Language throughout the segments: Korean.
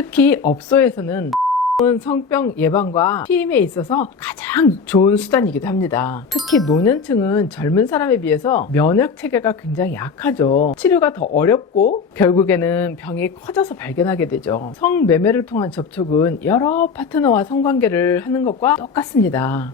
특히 업소에서는 성병 예방과 피임에 있어서 가장 좋은 수단이기도 합니다. 특히 노년층은 젊은 사람에 비해서 면역 체계가 굉장히 약하죠. 치료가 더 어렵고 결국에는 병이 커져서 발견하게 되죠. 성매매를 통한 접촉은 여러 파트너와 성관계를 하는 것과 똑같습니다.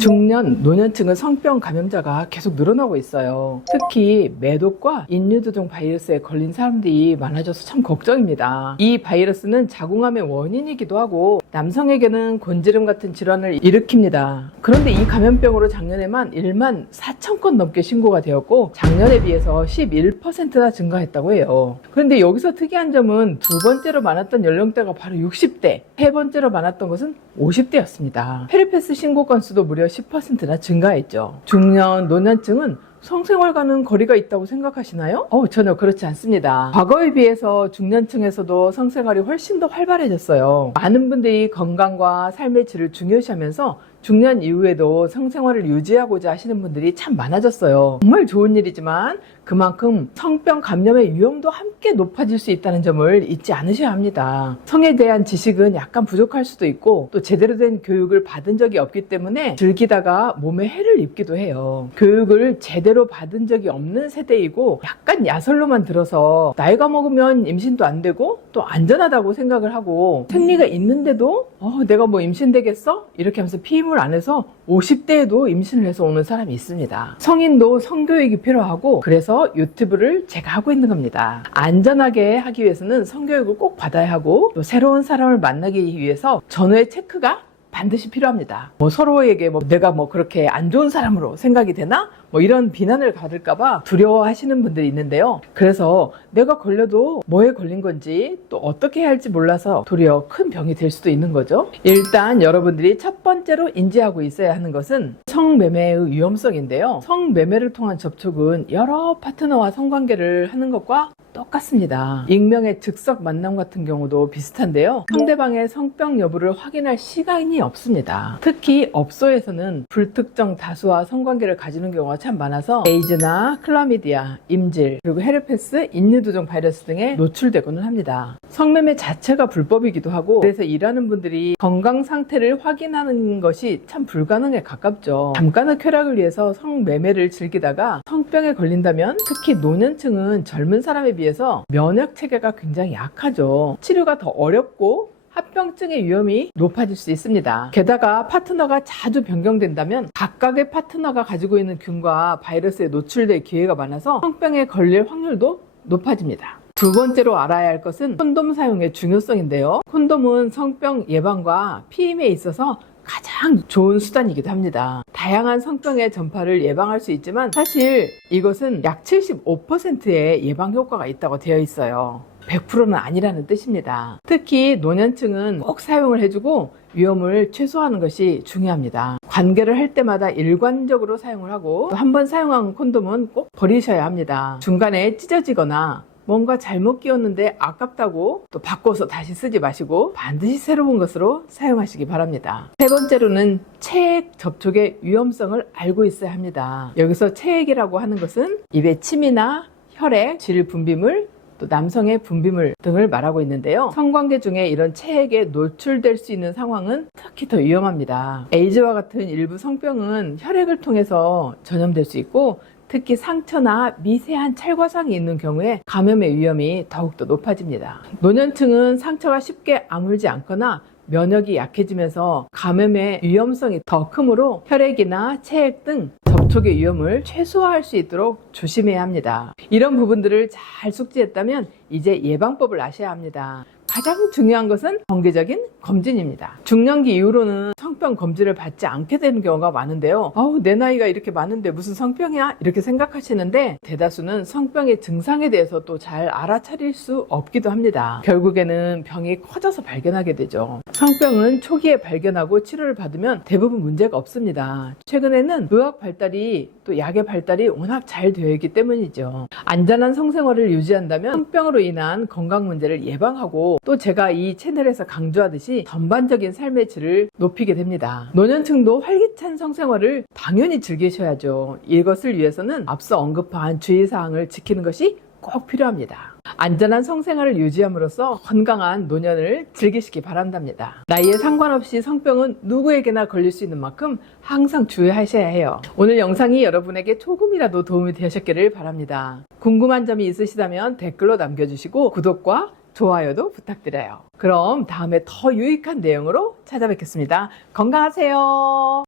중년, 노년층은 성병 감염자가 계속 늘어나고 있어요. 특히 매독과 인유두종 바이러스에 걸린 사람들이 많아져서 참 걱정입니다. 이 바이러스는 자궁암의 원인이기도 하고 남성에게는 곤지름 같은 질환을 일으킵니다. 그런데 이 감염병으로 작년에만 1만 4천 건 넘게 신고가 되었고 작년에 비해서 11%나 증가했다고 해요. 그런데 여기서 특이한 점은 두 번째로 많았던 연령대가 바로 60대, 세 번째로 많았던 것은 50대였습니다. 헤르페스 신고 건수도 무려 10%나 증가했죠. 중년, 노년층은 성생활과는 거리가 있다고 생각하시나요? 전혀 그렇지 않습니다. 과거에 비해서 중년층에서도 성생활이 훨씬 더 활발해졌어요. 많은 분들이 건강과 삶의 질을 중요시하면서 중년 이후에도 성생활을 유지하고자 하시는 분들이 참 많아졌어요. 정말 좋은 일이지만 그만큼 성병 감염의 위험도 함께 높아질 수 있다는 점을 잊지 않으셔야 합니다. 성에 대한 지식은 약간 부족할 수도 있고 또 제대로 된 교육을 받은 적이 없기 때문에 즐기다가 몸에 해를 입기도 해요. 교육을 제대로 받은 적이 없는 세대이고 약간 야설로만 들어서 나이가 먹으면 임신도 안 되고 또 안전하다고 생각을 하고 생리가 있는데도 내가 뭐 임신되겠어? 이렇게 하면서 피임을 안 해서 50대에도 임신을 해서 오는 사람이 있습니다. 성인도 성교육이 필요하고 그래서 유튜브를 제가 하고 있는 겁니다. 안전하게 하기 위해서는 성교육을 꼭 받아야 하고 또 새로운 사람을 만나기 위해서 전후의 체크가 반드시 필요합니다. 서로에게 내가 그렇게 안 좋은 사람으로 생각이 되나? 이런 비난을 받을까봐 두려워하시는 분들이 있는데요. 그래서 내가 걸려도 뭐에 걸린 건지 또 어떻게 해야 할지 몰라서 도리어 큰 병이 될 수도 있는 거죠. 일단 여러분들이 첫 번째로 인지하고 있어야 하는 것은 성매매의 위험성인데요. 성매매를 통한 접촉은 여러 파트너와 성관계를 하는 것과 똑같습니다. 익명의 즉석 만남 같은 경우도 비슷한데요. 상대방의 성병 여부를 확인할 시간이 없습니다. 특히 업소에서는 불특정 다수와 성관계를 가지는 경우가 참 많아서 에이즈나 클라미디아, 임질, 그리고 헤르페스, 인유두종 바이러스 등에 노출되고는 합니다. 성매매 자체가 불법이기도 하고 그래서 일하는 분들이 건강 상태를 확인하는 것이 참 불가능에 가깝죠. 잠깐의 쾌락을 위해서 성매매를 즐기다가 성병에 걸린다면 특히 노년층은 젊은 사람에 비해서 면역 체계가 굉장히 약하죠. 치료가 더 어렵고 합병증의 위험이 높아질 수 있습니다. 게다가 파트너가 자주 변경된다면 각각의 파트너가 가지고 있는 균과 바이러스에 노출될 기회가 많아서 성병에 걸릴 확률도 높아집니다. 두 번째로 알아야 할 것은 콘돔 사용의 중요성인데요. 콘돔은 성병 예방과 피임에 있어서 가장 좋은 수단이기도 합니다. 다양한 성병의 전파를 예방할 수 있지만 사실 이것은 약 75%의 예방 효과가 있다고 되어 있어요. 100%는 아니라는 뜻입니다. 특히 노년층은 꼭 사용을 해주고 위험을 최소화하는 것이 중요합니다. 관계를 할 때마다 일관적으로 사용을 하고 한 번 사용한 콘돔은 꼭 버리셔야 합니다. 중간에 찢어지거나 뭔가 잘못 끼웠는데 아깝다고 또 바꿔서 다시 쓰지 마시고 반드시 새로운 것으로 사용하시기 바랍니다. 세 번째로는 체액 접촉의 위험성을 알고 있어야 합니다. 여기서 체액이라고 하는 것은 입의 침이나 혈액, 질 분비물, 또 남성의 분비물 등을 말하고 있는데요. 성관계 중에 이런 체액에 노출될 수 있는 상황은 특히 더 위험합니다. 에이즈와 같은 일부 성병은 혈액을 통해서 전염될 수 있고 특히 상처나 미세한 찰과상이 있는 경우에 감염의 위험이 더욱더 높아집니다. 노년층은 상처가 쉽게 아물지 않거나 면역이 약해지면서 감염의 위험성이 더 크므로 혈액이나 체액 등 접촉의 위험을 최소화할 수 있도록 조심해야 합니다. 이런 부분들을 잘 숙지했다면 이제 예방법을 아셔야 합니다. 가장 중요한 것은 정기적인 검진입니다. 중년기 이후로는 성병 검진을 받지 않게 되는 경우가 많은데요. 내 나이가 이렇게 많은데 무슨 성병이야? 이렇게 생각하시는데 대다수는 성병의 증상에 대해서 또 잘 알아차릴 수 없기도 합니다. 결국에는 병이 커져서 발견하게 되죠. 성병은 초기에 발견하고 치료를 받으면 대부분 문제가 없습니다. 최근에는 의학 발달이 또 약의 발달이 워낙 잘 되어 있기 때문이죠. 안전한 성생활을 유지한다면 성병으로 인한 건강 문제를 예방하고 또 제가 이 채널에서 강조하듯이 전반적인 삶의 질을 높이게 됩니다. 노년층도 활기찬 성생활을 당연히 즐기셔야죠. 이것을 위해서는 앞서 언급한 주의사항을 지키는 것이 꼭 필요합니다. 안전한 성생활을 유지함으로써 건강한 노년을 즐기시기 바란답니다. 나이에 상관없이 성병은 누구에게나 걸릴 수 있는 만큼 항상 주의하셔야 해요. 오늘 영상이 여러분에게 조금이라도 도움이 되셨기를 바랍니다. 궁금한 점이 있으시다면 댓글로 남겨주시고 구독과 좋아요도 부탁드려요. 그럼 다음에 더 유익한 내용으로 찾아뵙겠습니다. 건강하세요.